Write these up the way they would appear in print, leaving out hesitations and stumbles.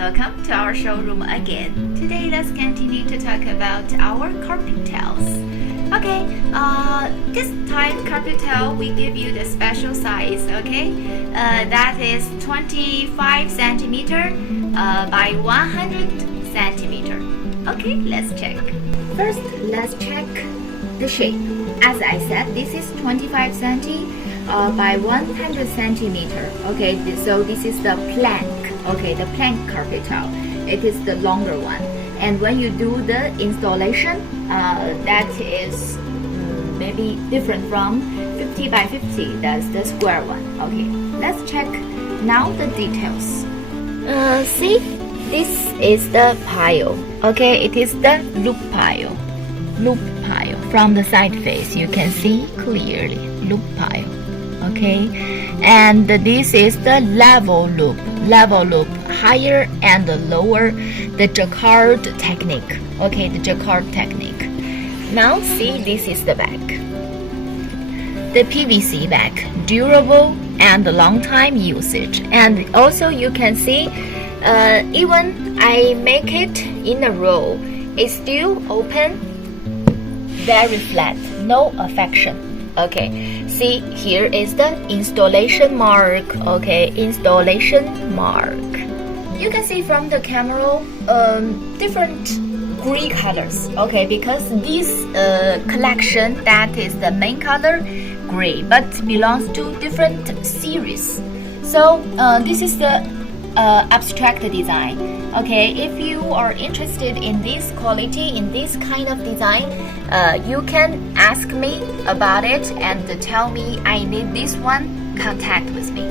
Welcome to our showroom again. Today let's continue to talk about our carpet tiles. Okay, this time carpet tile we give you the special size, okay? That is 25 centimeter by 100 centimeter. Okay, let's check. First, let's check the shape. As I said, this is 25 centi by 100 centimeter. Okay, so this is the plank. Okay, the plank carpet tile. It is the longer one. And when you do the installation, that is maybe different from 50 by 50. That's the square one. Okay, let's check now the details. See, this is the pile. Okay, it is the loop pile. Loop pile. From the side face, you can see clearly loop pile. Okay, and this is the level loop, higher and lower, the jacquard technique. Okay, the jacquard technique. Now see, this is the back, the PVC back, durable and long time usage. And also you can see, even I make it in a row, it's still open, very flat, no affection. Okay, see, here is the installation mark. Okay, installation mark. You can see from the camera different gray colors. Okay, because this collection, that is the main color gray, but belongs to different series. So this is the abstract design. Okay, if you are interested in this quality, in this kind of design, you can ask me about it and tell me I need this one, contact with me.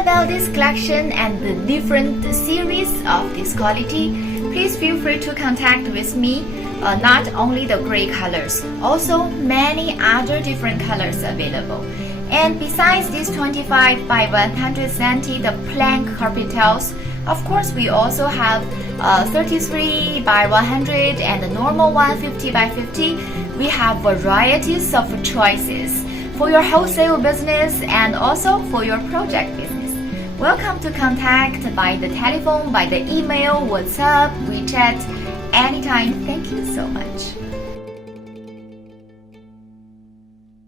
About this collection and the different series of this quality, please feel free to contact with me. Not only the gray colors, also many other different colors available. And besides this 25 by 100 centi, the plank carpet tiles, of course we also have 33 by 100 and the normal one 50 by 50. We have varieties of choices for your wholesale business and also for your project business. Welcome to contact by the telephone, by the email, WhatsApp, WeChat, anytime. Thank you so much.